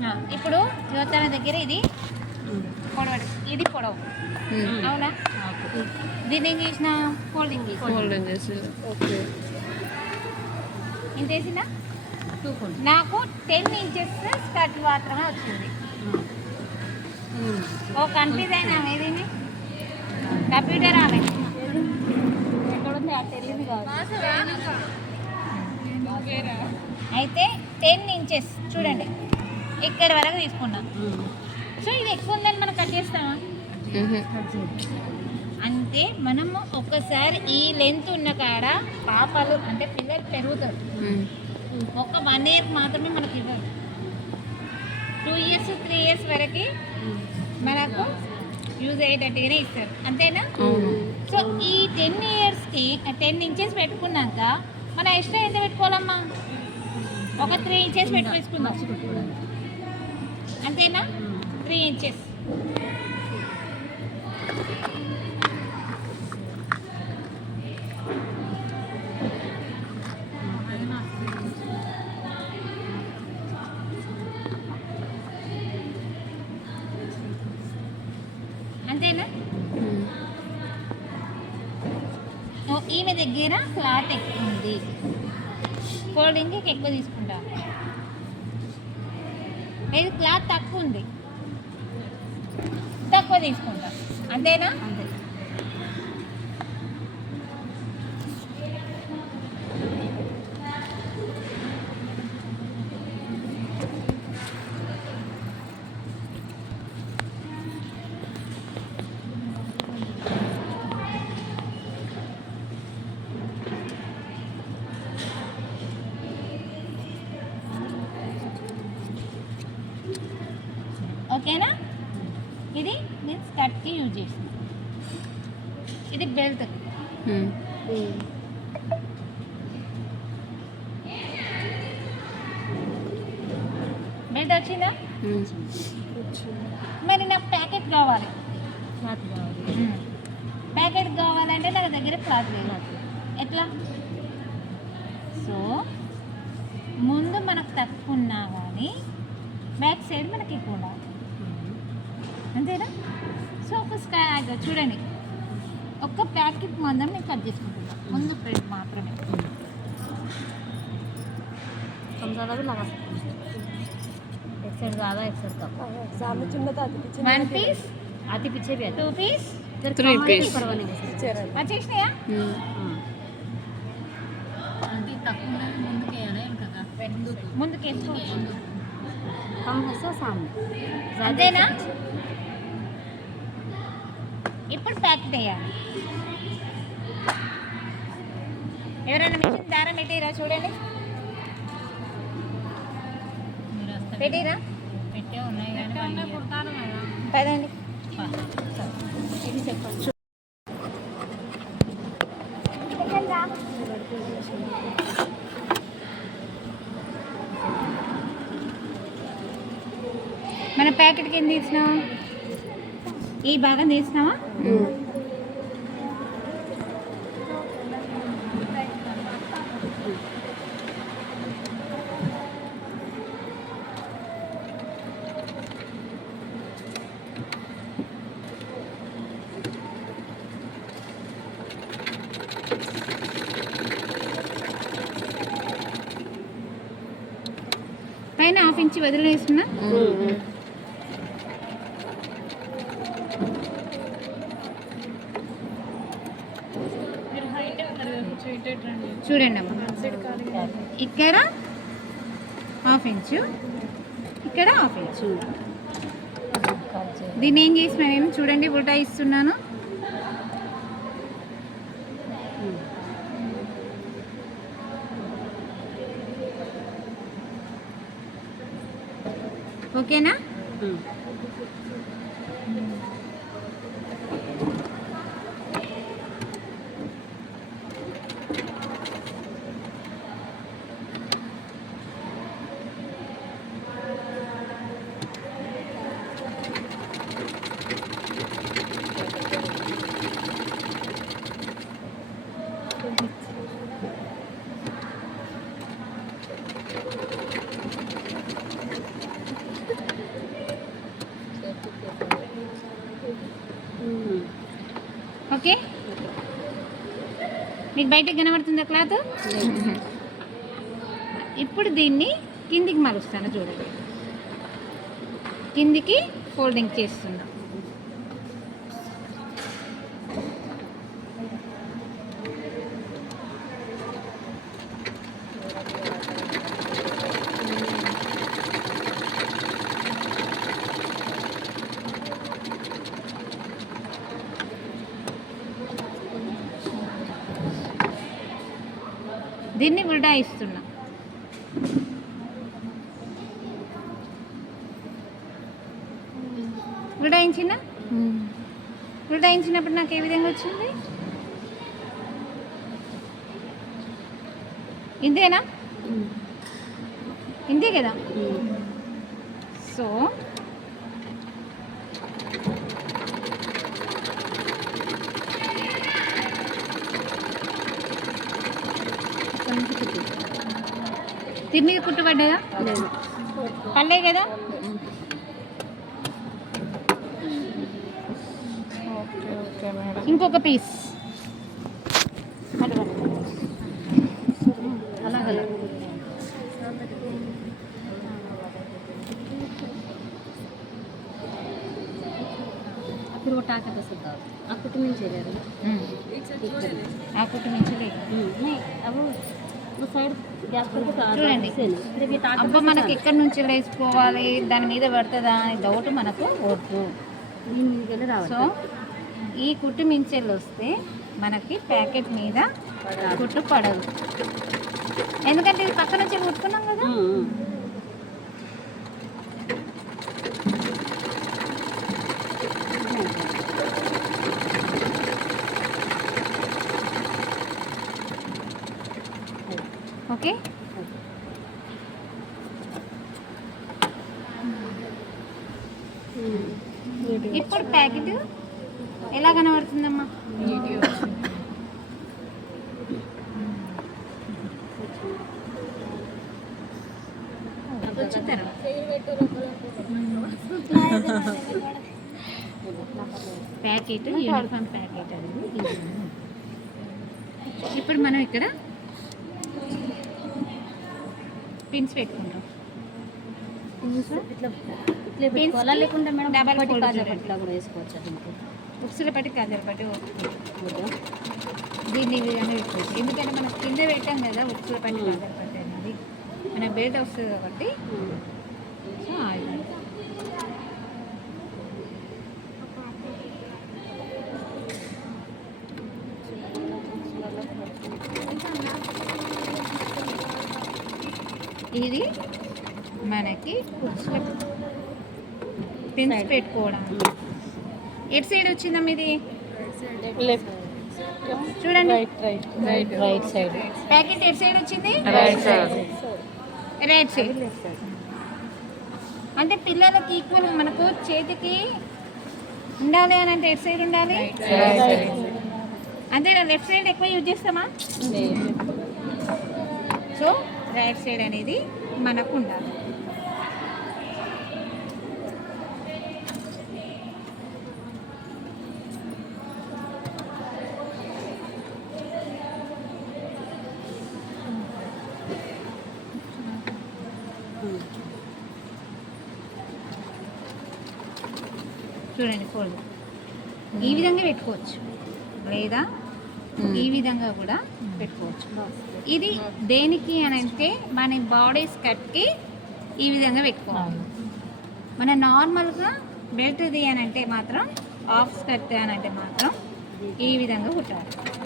ఆ, ఇప్పుడు యువతన దగ్గర ఇది పొడవు ఇది పొడవు. అవునా? దీన్ని ఏం చేసిన? ఫోల్డింగ్ చేసిన ఫోల్డింగ్ చేసి. ఓకే. ఇంత వేసిన నాకు టెన్ ఇంచెస్ స్కర్ట్ మాత్రమే వచ్చింది. ఓ కన్ఫ్యూజ్ అయినా ఏదైనా కంప్యూటర్ ఆమె. ఎక్కడుంది? అటు వెళ్ళింది కావచ్చు. అయితే టెన్ ఇంచెస్ చూడండి. ఇక్కడ వరకు తీసుకున్నాం. సో ఇది ఎక్కువ ఉందని మనం కట్ చేస్తామా? అంటే మనము ఒక్కసారి ఈ లెంత్ ఉన్న కాడ పాపలు అంటే పిల్లలు పెరుగుతారు ఒక వన్ ఇయర్ మాత్రమే మనకి ఇవ్వరు టూ ఇయర్స్ త్రీ ఇయర్స్ వరకు మనకు యూజ్ అయ్యేటట్టుగానే ఇస్తారు. అంతేనా? సో ఈ టెన్ ఇయర్స్కి టెన్ ఇంచెస్ పెట్టుకున్నాక మన ఎక్స్ట్రా ఎంత పెట్టుకోవాలమ్మా? ఒక త్రీ ఇంచెస్ పెట్టుకుందాం అంతేనా? త్రీ ఇంచెస్ ఎక్కువ తీసుకుంటా. ఇది క్లాత్ తక్కువ ఉంది. తక్కువ తీసుకుంటాం. అంతేనా? Hmm. ప్యాకెట్ కావాలంటే నా దగ్గర క్లాత్ లేదు ఎట్లా? సో ముందు మనకు తక్కువ ఉన్నా కానీ బ్యాక్ సైడ్ మనకి ఎక్కువ ఉండాలి. అంతేనా? సో ఒక స్కై చూడండి. ఒక్క ప్యాకెట్ మాత్రం నేను కట్ చేసుకుంటున్నాను ముందు ప్రింట్ మాత్రమే. వన్ పీస్ आती पीछे भी आती టూ పీస్ इधर Three कमर नहीं piece. परवाने का पीछे रहना వచ్చేసినాయా అంటే తక్కువ ముందుకు వేయాలి ఇంకా ముందుకు వేసుకోవచ్చు కమ్ హస్తా సామ్నే అంతేనా ఇప్పుడు ప్యాకెట్ వేయాలి ఎవరైనా మిషన్ దారం పెట్టిరా చూడండి పెట్టిరా పెట్టే ఉన్నాయి కానీ కుడతాను పదండి ఇది చెప్పండి మన ప్యాకెట్కి ఏం తీసినావా? ఈ భాగం తీసినావా? పైన హాఫ్ ఇంచ్ వదిలేస్తున్నా చూడండి అమ్మ. ఇక్కడ హాఫ్ ఇంచు ఇక్కడ హాఫ్ ఇంచు. దీన్ని ఏం చేసిన నేను చూడండి బుటా ఇస్తున్నాను. ఓకేనా మీకు బయటకు కనబడుతుందా క్లాత్? ఇప్పుడు దీన్ని కిందికి మలుస్తాను చూడండి. కిందికి ఫోల్డింగ్ చేస్తున్నాం. దీన్ని విడాయిస్తున్నా విడాయించిన విడాయించినప్పుడు నాకు ఏ విధంగా వచ్చింది? ఇంతేనా? ఇంతే కదా సో దీని మీద కుట్టుబడ్డదా లేదు ఉంటాయి కదా? ఇంకొక పీస్. అప్పుడు ఒక టాక దొరుకుతావు అప్పటి నుంచి లేదు అప్పటి నుంచి లేదు సైడ్ చూడండి. అబ్బ మనకి ఎక్కడి నుంచి వేసుకోవాలి దాని మీద పడుతుందా? అనే డౌట్ మనకు వద్దు సో ఈ కుట్టు మించెలు వస్తే మనకి ప్యాకెట్ మీద కుట్టు పడదు. ఎందుకంటే ఇది పక్క నుంచి కుట్టుకున్నాం కదా? ఇప్పుడు ప్యాకెట్? ఎలా కనబడుతుందమ్మా? ప్యాకెట్ యూనిఫామ్ ప్యాకెట్ ఇది. ఇప్పుడు మనం ఇక్కడ పిన్స్ పెట్టుకుంటాం. ఇట్లా ఇట్లా పెట్టుకోవాలా లేకుంటే మేడం fold కాజా. పట్ల కూడా వేసుకోవచ్చు దీనికి ఉక్సులు పట్టి కజలు పట్టి? దీన్ని ఈ విధంగా పెట్టుకోవచ్చు ఎందుకంటే మనం కింద పెట్టాం కదా ఉక్సులు పట్టి కజలు పట్టి అనేది మన బెల్ట్ వస్తుంది కాబట్టి సో. ఇది మనకి పిన్స్ పెట్టుకోవడం. ఎటు సైడ్ వచ్చిందా మీది చూడండి. రైట్ సైడ్ ప్యాకెట్ ఎటు సైడ్ వచ్చింది? రైట్ సైడ్ రైట్ సైడ్ అంటే పిల్లలకి ఈక్వల్ మనకు చేతికి ఉండాలి అని అంటే ఎటు సైడ్ ఉండాలి? అంతేనా లెఫ్ట్ సైడ్ ఎక్కువ యూజ్ చేస్తామా? సో రైట్ సైడ్ అనేది మనకు ఉండాలి. చూడండి ఫోల్డ్. ఈ విధంగా పెట్టుకోవచ్చు. లేదా ఈ విధంగా కూడా పెట్టుకోవచ్చు. ఇది దేనికి అని అంటే మన బాడీ స్కర్ట్కి ఈ విధంగా పెట్టుకోవాలి. మన నార్మల్గా బెల్ట్ది అని అంటే మాత్రం హాఫ్ స్కర్ట్ అని అంటే మాత్రం ఈ విధంగా కుట్టాలి.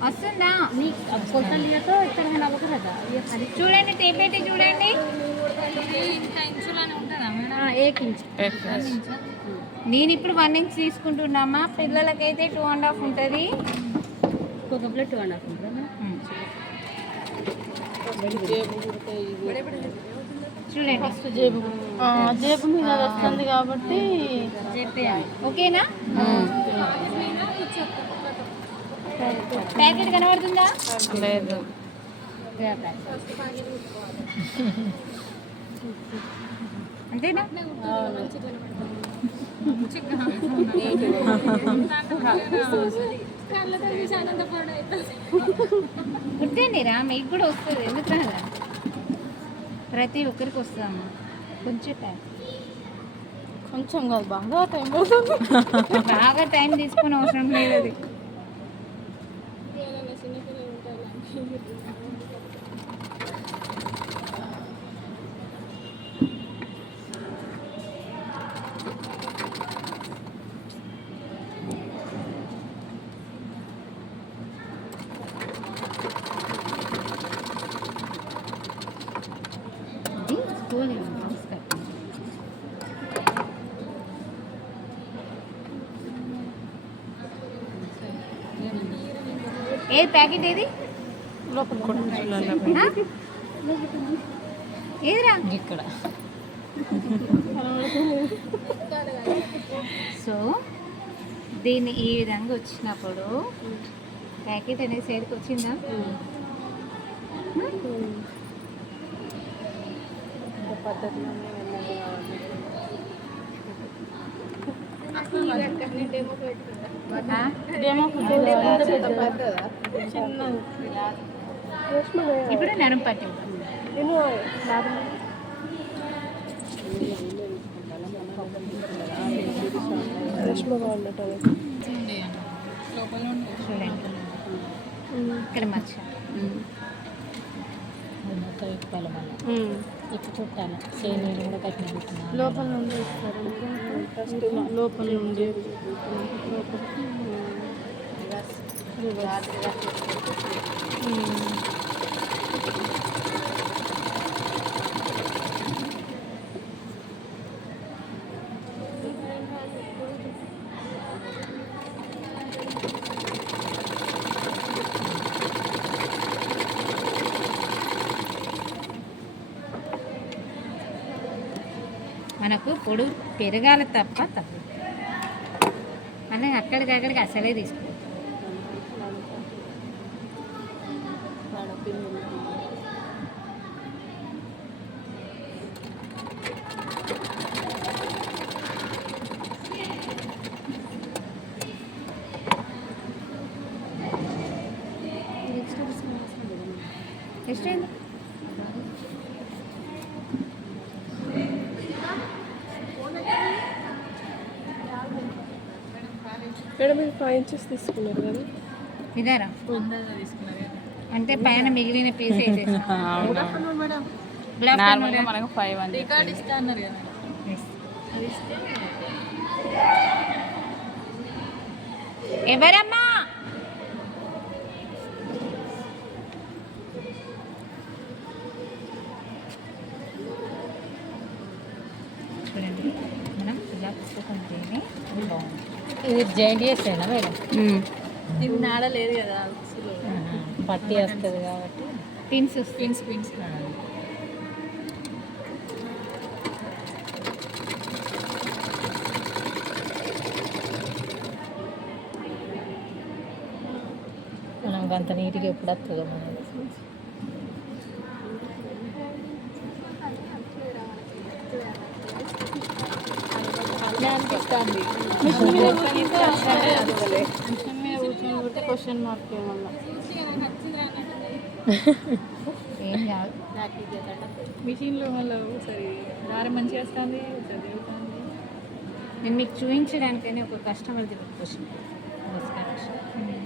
వస్తుందా చూడండి టేపేటి చూడండి నేను ఇప్పుడు వన్ ఇంచ్ తీసుకుంటున్నామా పిల్లలకి అయితే టూ అండ్ హాఫ్ ఉంటుంది ఒక్కొక్కలో టూ అండ్ హాఫ్ ఉంటుంది చూడండి వస్తుంది కాబట్టి ఓకేనా ప్యాకెట్ కనబడుతుందా? లేదు. అంతేనా? కుట్టండి రా మీకు కూడా వస్తుంది. ఎందుకు రాదా ప్రతి ఒక్కరికి వస్తుందమ్మా. కొంచెం టైం కొంచెం కాదు బాగా టైం బాగా టైం తీసుకుని అవసరం లేదు అది. ఏది ప్యాకెట్ ఏది? ఏదిరా? ఇక్కడ. సో దీన్ని ఈ విధంగా వచ్చినప్పుడు ప్యాకెట్ అనేది సైడ్కి వచ్చిందా? ఆ? ఇప్పుడు నరం పట్టి ఇక్కడ మచ్చ మొత్తం ఇప్పాలి మళ్ళీ. ఇప్పుడు చుట్టాలి సేనీళ్ళు కూడా కట్టిన పెట్టిన లోపల నుండి ఇస్తారు. లోపల నుండి. పెరగాలి తప్ప తగ్గు మనం అక్కడికక్కడికి అసలే తీసుకుంటాం Extend. ఫైవ్ ఇంచెస్ తీసుకున్నారు కదా. ఇదారా? అంటే పైన మిగిలిన పీస్ వేసేసాం. గుడ్ ఆఫ్టర్నూన్ మనకు ఫైవ్ అండి రికార్డ్ ఇస్తా అన్నారు కదా. ఎవరమ్మా? ఇది జాయింట్ చేసేనా మేడం? ఇది నాడలేదు కదా. పట్టి వస్తుంది కాబట్టి. పిన్స్ పిన్స్ పిన్స్ మనం అంత నీట్గా ఎప్పుడు వస్తుందో మనది మిషన్ మీద కూర్చొని క్వశ్చన్ మార్క్ ఏమన్నా ఏం కాదు. మిషన్లో మళ్ళీ ఒకసారి దారం మంచిగా వస్తుంది ఒకసారి తిరుగుతుంది నేను మీకు చూపించడానికైనా ఒక కస్టమర్ క్వశ్చన్ పొద్దున్న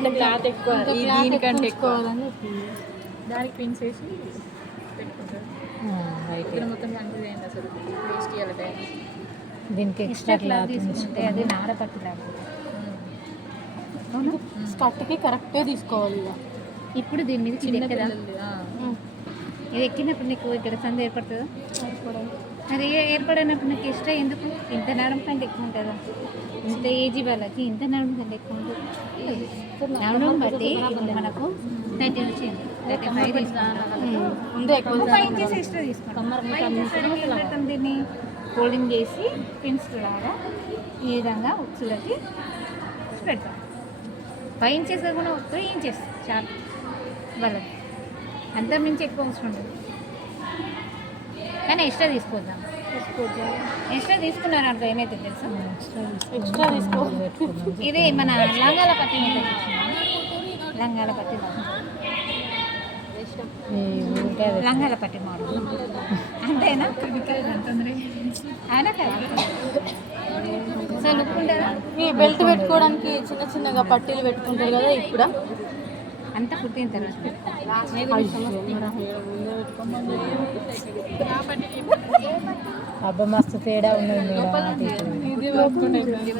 ఇంత క్లాత్ ఎక్కువ. దీనికంటే ఎక్కువ దానికి పిన్స్ వేసి పెట్టుకుంటారు. మొత్తం కన్ఫ్యూజ్ అయింది అసలు. వేస్ట్ చేయాలి టైం దీనికి ఎక్స్ట్రా క్లాత్ తీసుకుంటే అది నార పట్టులాగా స్కర్ట్కి కరెక్ట్గా తీసుకోవాలి ఇక. ఇప్పుడు దీని మీద చిన్న. ఇది ఎక్కినప్పుడు నీకు? ఇక్కడ సంద ఏర్పడుతుందా అది ఏర్పడినప్పుడు నీకు ఇష్టం. ఎందుకు? ఇంత నరం కంటే ఎక్కువ ఉంటుందా? ఇంత ఏజీ వాళ్ళకి ఇంత నరం కంటే ఎక్కువ ఉంటుంది? నరం బట్టి ఇప్పుడు మనకు థర్టీ వచ్చింది థర్టీ ఫైవ్ తీసుకుంటాం. దీన్ని ఫోల్డింగ్ చేసి పిన్స్ లాగా ఈ విధంగా ఉచ్చులకి పెడతాం. ఫైవ్ ఇంచెస్ కాకుండా త్రీ ఇంచెస్ చాలు. వాళ్ళకి అంత మించి ఎక్కువ అవసరం ఉండదు. కానీ ఎక్స్ట్రా తీసుకోద్దాం ఎక్స్ట్రా తీసుకున్నారు అనుకో ఏమైతే తెలుసా? ఎక్స్ట్రా తీసుకో. ఇది మన లంగాల పట్టి చూసినావా? లంగాల పట్టి. లంగాల పట్టి మోడల్ అంతేనా? అవునా కదా? సో లుక్ ఉంటుందా? బెల్ట్ పెట్టుకోవడానికి చిన్న చిన్నగా పట్టీలు పెట్టుకుంటారు కదా ఇప్పుడు? అంతా కుట్టిన తర్వాత. అబ్బా మస్తు తేడా ఉన్నది మేడం. అటు ఇటు. ఇది పట్టుకుంటే చూడండి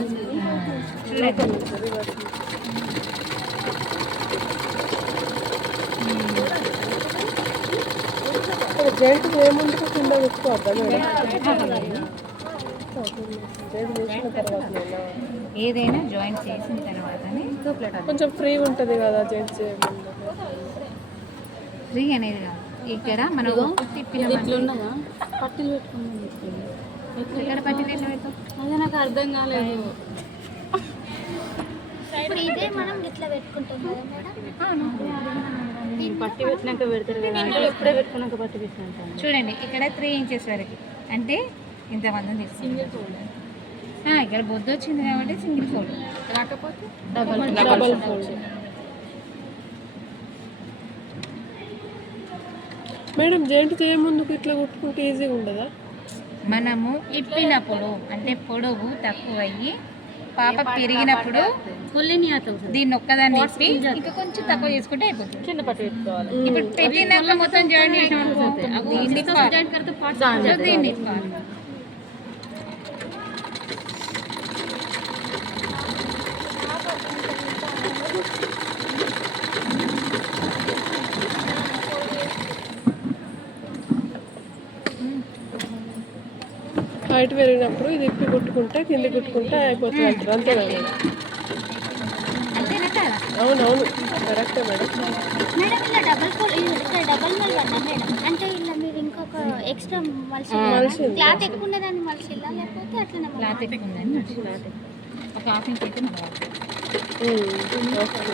బెల్ట్ ఏముంది కింద పెట్టుకోవద్దా ఏదైనా జాయిన్ చేసిన తర్వాతనే కొంచెం ఫ్రీ ఉంటుంది కదా జెంట్స్ ఫ్రీ అనేది కాదు. ఇక్కడ మనం తిప్పిన ఇట్లున్నాయా పట్టీలు పెట్టుకున్నాను ఇక్కడ పట్టి ఎట్లా పెడతాం అదే నాకు అర్థం కాలేదు. ఇప్పుడు ఇదే మనం ఇట్లా పెట్టుకుంటాం కదా మేడం? పట్టి పెట్టినాక పెడతారు కదా. ఇప్పుడే పెట్టుకున్నాక పట్టి పెట్టినాక. చూడండి ఇక్కడ త్రీ ఇంచెస్ వరకు. అంటే ఇంతమంది తీసుకుంటాం ఆ, ఇక్కడ బొద్దు వచ్చింది కాబట్టి సింగిల్ ఫోల్డ్ రాకపోతే డబల్ డబల్ ఫోల్డ్ మేడం జెంట్ చేయముందుకు ఇట్లా కుట్టుకుంటే ఈజీగా ఉండదా? మనము ఇప్పినప్పుడు అంటే పొడవు తక్కువ అయ్యి పాప పెరిగినప్పుడు దీన్ని ఒక్కదాన్ని ఇప్పి ఇంకా కొంచెం తక్కువ చేసుకుంటే అయిపోతుంది. చిన్న పట్టి పెట్టుకోవాలి. ఇప్పుడు పెట్టినాక మొత్తం జాయిన్ చేసాం అనుకో. దీన్ని ఇప్పాలి. సో దీన్ని హైట్ పెరిగినప్పుడు ఇది ఇప్పి కుట్టుకుంటే కింది కుట్టుకుంటే అయిపోతుంది అంటారు. మేడం? అంతేనా కదా అవునవును. కరెక్టే మేడం. మేడం ఇలా డబల్ ఫోల్ ఇక్కడ డబల్ మల్ వన్నా మేడం? అంటే ఇలా మీరు ఇంకొక ఎక్స్ట్రా మలిసి క్లాత్ ఎక్కువ ఉన్నదాన్ని మలిసి లేకపోతే అట్లనే క్లాత్ ఎక్కువ ఒక హాఫ్ ఇంచ్ అయితే ఓకే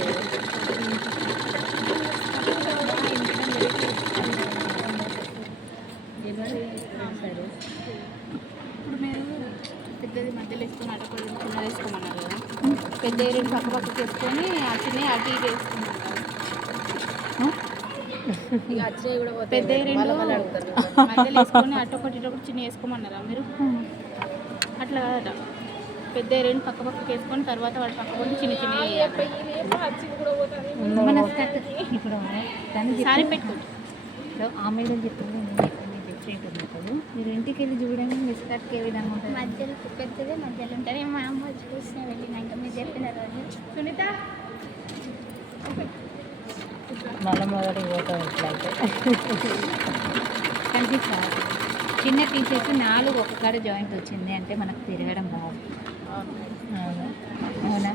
ఇప్పుడు మీరు పెద్దది మధ్యలో వేసుకొని అటు చిన్నది వేసుకోమన్నారు కదా పెద్ద రెండు పక్క పక్కకి వేసుకొని ఆ? చిన్న అటు ఇటు వేసుకున్నారు కదా పెద్ద రెండు మధ్యలో వేసుకొని అటు ఒకటి ఇటు ఒకటి చిన్న వేసుకోమన్నారా మీరు? అట్లా కాదట పెద్ద రెండు పక్క పక్కకి వేసుకొని తర్వాత వాటి పక్క పోయి చిన్న చిన్న సారీ పెట్టుకోండి ఇప్పుడు ఆ కదా మీరు ఇంటికి వెళ్ళి చూడండి మీ స్కర్ట్కి ఏ విధంగా ఉంటుంది. మధ్యలో పెద్దదే మధ్యలో ఉంటుంది. మా అమ్మ చూసిన వెళ్ళినాక మీరు చెప్పిన రోజు. సునీత! మళ్ళీ మొదటి పోతాం ఇట్లయితే. కనిపిస్తుంది చిన్న తీసేసి నాలుగు ఒక కాడ జాయింట్ వచ్చింది అంటే మనకు తిరగడం రాదు. అవునా.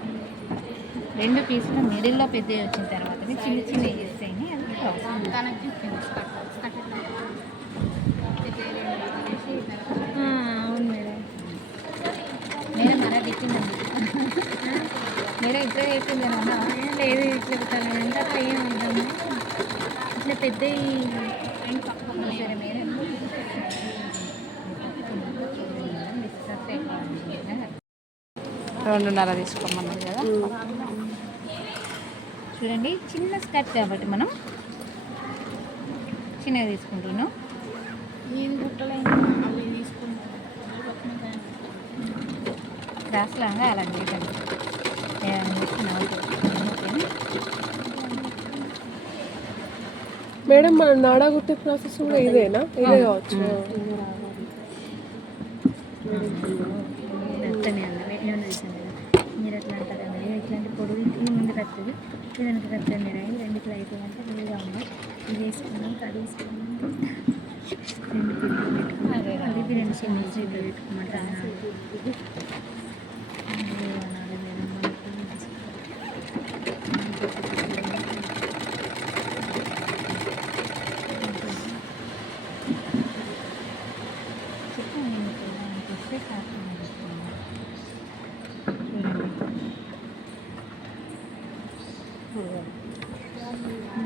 రెండు పీసులు మిడిల్లో పెద్దవి వచ్చిన తర్వాత చిన్న చిన్న చేస్తేనే అది అవసరం తనకి చెప్పింది స్కర్ట్ స్కర్ట్ ఎట్లా పెద్ద రెండు వేసి ఆ, అవును మేడం మేడం మన చెప్పిందండి మేడం ఇట్లా చెప్పింది లేదు ఇట్లా పెట్టాలంటే అట్లా ఏం ఉండదు ఇట్లా పెద్ద సరే మేడం రెండున్నర తీసుకోమన్నది కదా. చూడండి చిన్న స్కర్ట్ కాబట్టి మనం చిన్నగా తీసుకుంటున్నాం. నేను గుట్టలేదు అవి తీసుకున్నాను క్రాస్లాగా అలా చేయకండి ఏదైనా చెప్పి నవ్వుతుంది మేడం మన నాడా కుట్టే ప్రాసెస్ కూడా ఇదేనా? ఇదే కావచ్చు. చూసాను కదా మీరు ఎట్లా అంటారు ఇట్లాంటి పొడుగు ఇది ముందు కత్తది ఇది వెనక వీలుగా ఉంది ఇది వేసుకున్నాం కడి వేసుకున్నాం. రెండు పిల్లలు పెట్టుకున్నాం. అది రెండు చిన్న జీవులు పెట్టుకోమంటారు చెప్పండి వస్తే సార్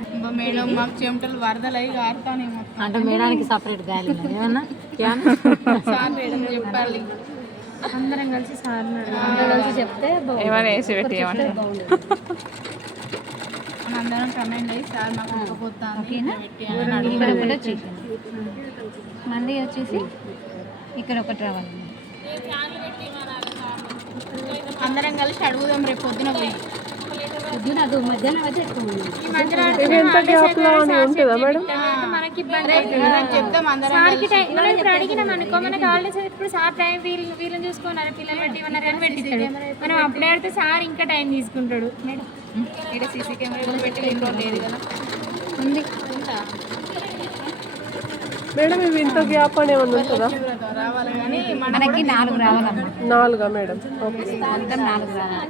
ఇంకా మేడం మాకు చెమటలు వరదలు అయి కారుతానే మొత్తం అంటే మేడానికి సపరేట్ గాలి ఉన్నది. ఏమన్నా? సార్ మేడం చెప్పాలి. అందరం కలిసి సార్ అందరం కలిసి చెప్తే ఏమైనా వేసి పెట్టి ఏమంటారు మన అందరం కమెంట్ అయ్యి సార్ మాకు ఒక్కపోతాను ఓకేనా? పెట్టి ఇక్కడ ఒకటి వచ్చేసింది. మళ్ళీ వచ్చేసి ఇక్కడ ఒకటి రావాలి. అందరం కలిసి అడుగుదాం రేపు పొద్దున పోయి. పొద్దున అది మధ్యాహ్నం అయితే ఎక్కువ ఉంది ఇది ఎంత గ్యాప్లో అని ఉంటుందా మేడం? మనకి ఇప్పుడు అడిగినాం అనుకో మనకి హాలిడేస్ ఇప్పుడు సార్ టైం వీళ్ళు వీళ్ళని చూసుకున్నారు పిల్లలు పెట్టి ఉన్నారు అని పెట్టిస్తాడు మనం సార్ ఇంకా టైం తీసుకుంటాడు. ఇక్కడ సీసీ కెమెరా పెట్టి ఇంట్లో లేదు కదా. ఉంది. మేడం ఇవి ఇంత గ్యాప్ అని ఏమన్నా ఉంటుందా? మనకి నాలుగు రావాలమ్మా నాలుగా మేడం? ఓకే. మొత్తం నాలుగు రావాలి.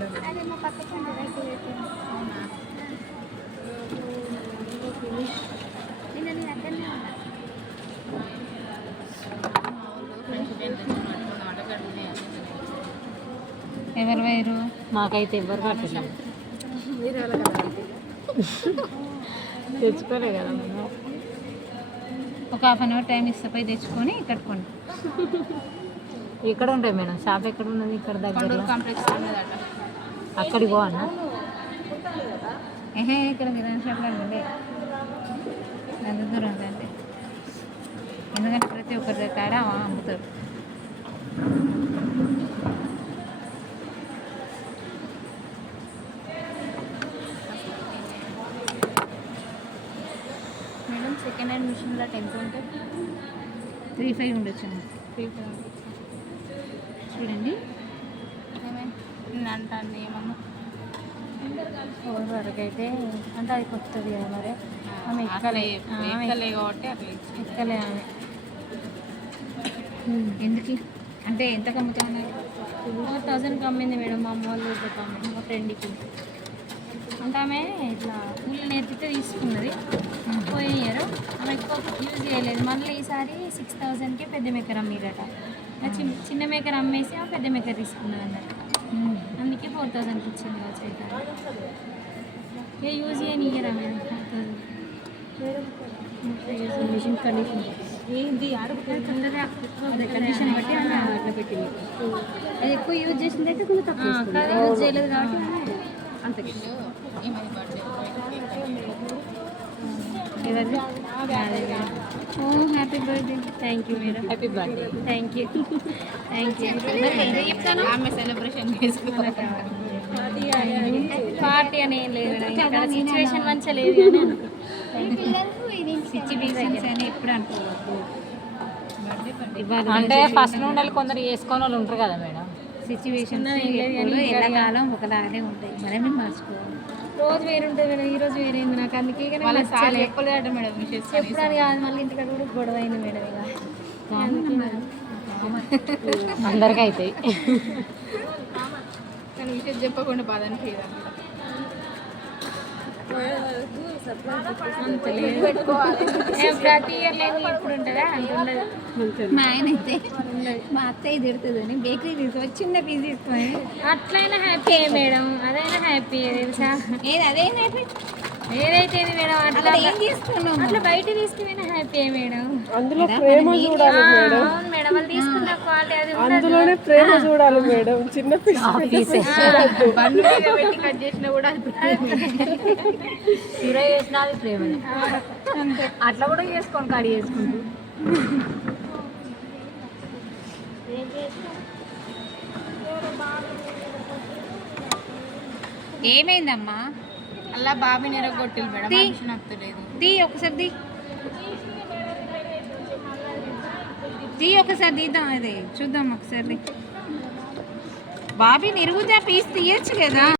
ఎవరు వేరు? మాకైతే ఎవరు కట్టలేదు తెచ్చుకోలే కదా ఒక హాఫ్ అన్ అవర్ టైం ఇస్తే పోయి తెచ్చుకొని కట్టుకోండి. ఎక్కడ ఉంటాయి మేడం? షాప్ ఎక్కడ ఉన్నది? ఇక్కడ దగ్గర కాంప్లెక్స్ ఉన్నదట. అక్కడికి పోవన్నా ఏహే ఇక్కడ కిరాణా షాప్లో ఉండే. ఎంత దూరం ఎందుకంటే ప్రతి ఒక్కరి కాడ అమ్ముతారు మేడం సెకండ్ హ్యాండ్ మిషన్లో టెన్త్ ఉంటే? త్రీ ఫైవ్ ఉండొచ్చు త్రీ ఫైవ్ చూడండి. అంటాను ఏమన్నా? ఫోర్ వరకు అయితే అంటే అది కొత్తది కదా మరి. ఆమె ఎక్కలే. ఆమె ఎక్కలే కాబట్టి అట్లా ఎక్కలే ఆమె. ఎందుకు? అంటే ఎంత కమ్ముతా ఫోర్ థౌజండ్కి అమ్మింది మేడం మా అమ్మ వాళ్ళు మా ఫ్రెండ్కి. అంటే ఆమె ఇట్లా ఊళ్ళో నేర్పితే తీసుకున్నది. పోయారు ఆమె ఎక్కువ యూజ్ చేయలేదు. మళ్ళీ ఈసారి సిక్స్ థౌజండ్కి పెద్ద మేకర్ అమ్మిరట. చిన్న మేకర్ అమ్మేసి ఆ పెద్ద మేకర్ తీసుకున్నది అన్నట్టు అందుకే ఫోర్ థౌజండ్కి ఇచ్చింది అయితే. ఏ యూజ్ చేయని ఇయ్యరా మేము ఫోర్ థౌజండ్ మిషన్ కండిషన్ బట్టి అట్లా పెట్టింది. అది ఎక్కువ యూజ్ చేసింది అయితే కొంచెం తక్కువ యూజ్ చేయలేదు కాబట్టి ఎవరిది ఓ happy birthday. Thank you madam. Happy birthday. Thank you. Thank you. చెప్తాను? ఆమె సెలబ్రేషన్ పార్టీ అని ఏం లేదు. మేడం. సిచ్యువేషన్ మంచిగా లేదు అని సిచ్యువేషన్స్ అని ఎప్పుడు అనుకోవద్దు అంటే ఫస్ట్ నుండి కొందరు చేసుకొని వాళ్ళు ఉంటారు కదా మేడం. సిచ్యువేషన్స్ ఎప్పుడు ఎల్లకాలం ఒకలాగానే ఉంటాయి. మనమే మార్చుకోవాలి. రోజు వేరే ఉంటుంది మేడం ఈ రోజు వేరే అయింది నాకు? అందుకే వాళ్ళ సార్ నచ్చలే. చెప్పలేదట మేడం విషయం ఎప్పుడు అని కాదు మళ్ళీ ఇంటికాడ కూడా గొడవ అయింది మేడం ఇక. అందరికీ అవుతాయి కానీ విషయం చెప్పకుండా బాధ అనిపించదు ప్రతి ఇయర్ లేదు ఇప్పుడు ఉంటుందా? అంత ఉండదు. మా ఆయన అయితే మా అత్తయ్య తిడుతుందని బేకరీ తీసుకొని చిన్న పీస్ తీసుకొని. అట్లయినా హ్యాపీ మేడం అదైనా హ్యాపీ తెలుసా? ఏది అదేం హ్యాపీ ఏదైతే ఏంది మేడం అట్లా ఏం చేస్తున్నావు? అట్లా బయట హ్యాపీ మేడం? అందులో ప్రేమ చూడాలి మేడం. అవును మేడం వాళ్ళు తీసుకున్న క్వాలిటీ అది. అందులోనే ప్రేమ చూడాలి మేడం. చిన్న పీస్ పెట్టి కట్ చేసినా కూడా అది సిర చేసిన అది ప్రేమనే అట్లా కూడా చేసుకొని కడి చేసుకుంటూ. ఏమైందమ్మా? అలా బాబీ నెరగొట్టిల్ మేడం తీ. మనిషి నచ్చలేదు. తీ ఒకసారి తీ. తీ ఒకసారి తీద్దాం అదే చూద్దాం ఒకసారి బాబీ నిరుగుతా పీస్ తీయచ్చు కదా.